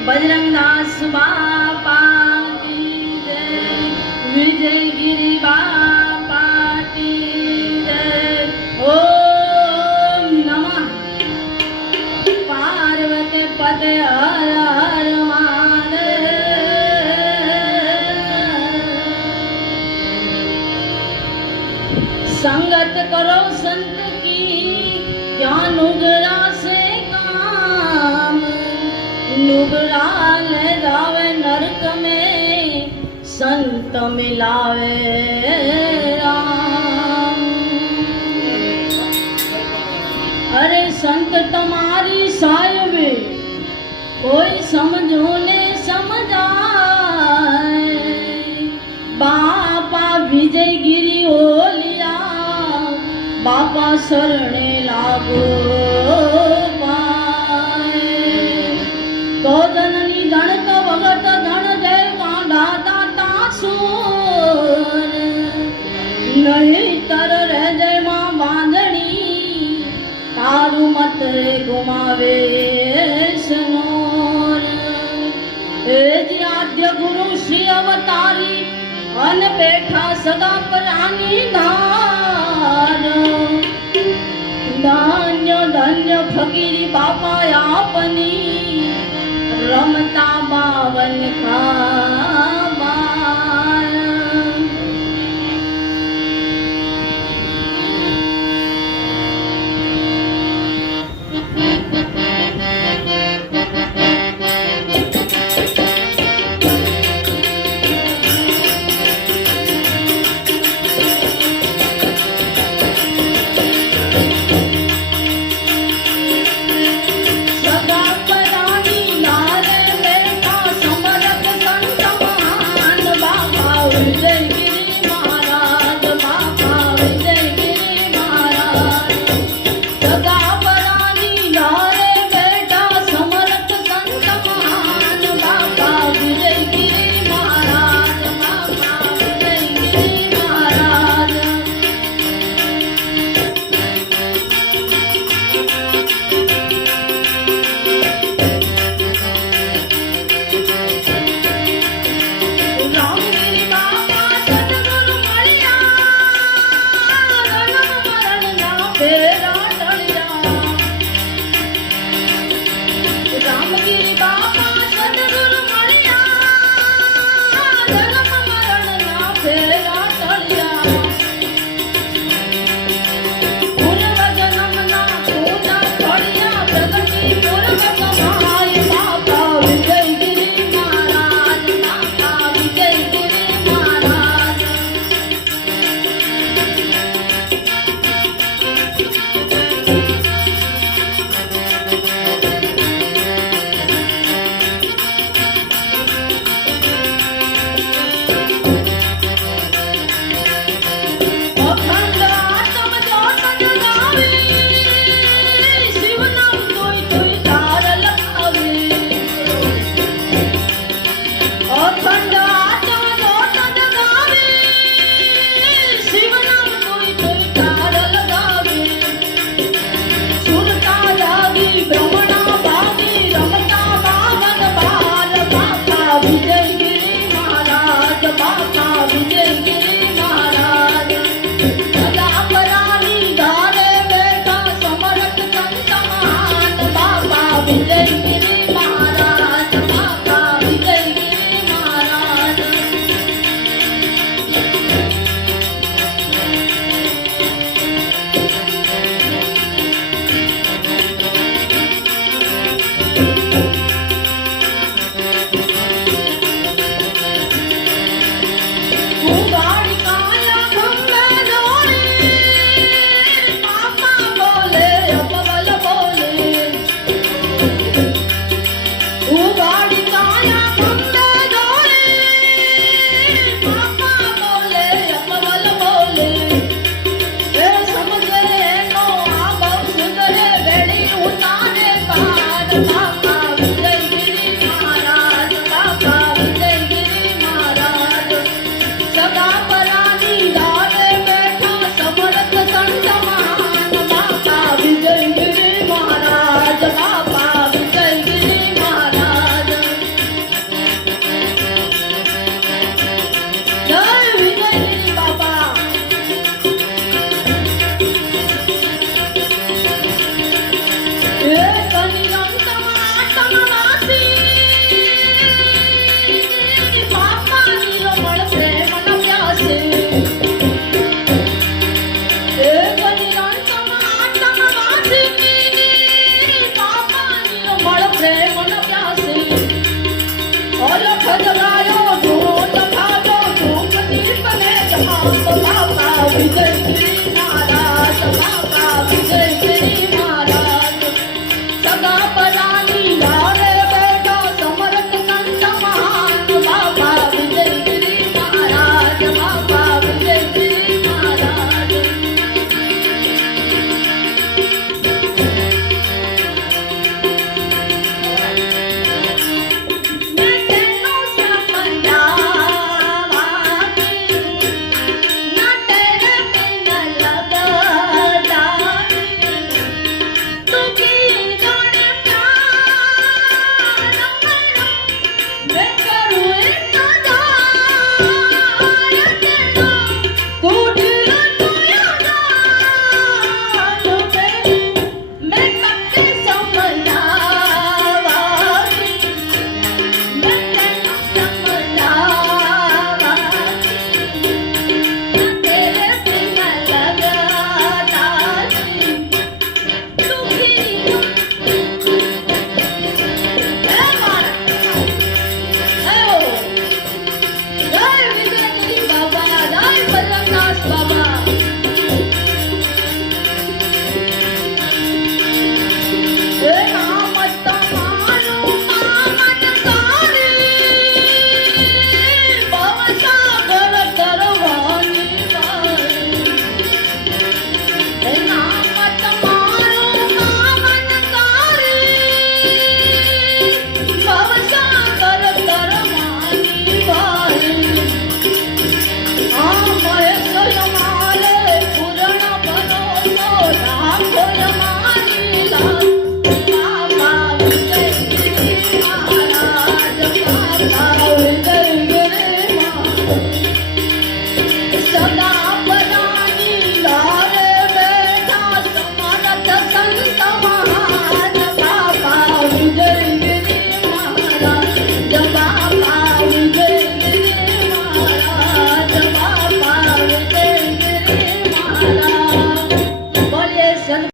બજરંગદાસ બાપા જય વિજય ગિરી બાપા જય ઓમ નમઃ પાર્વતી પદ હર હર સંગત કરો લુગડાને જાવે નરક મે સંત મિલાવે રામ. અરે સંત તમારી સાય મે કોઈ સમજો ને સમજાય. બાપા વિજયગીરી ઓલિયા, બાપા શરણે લાગો. આશરે ગુમાવે એ જે આદ્ય ગુરુ શ્રી અવતારી અન બેઠા સદા પરાની ધાર. ધન્ય ધન્ય ફકીરી બાપા આપની Thank you.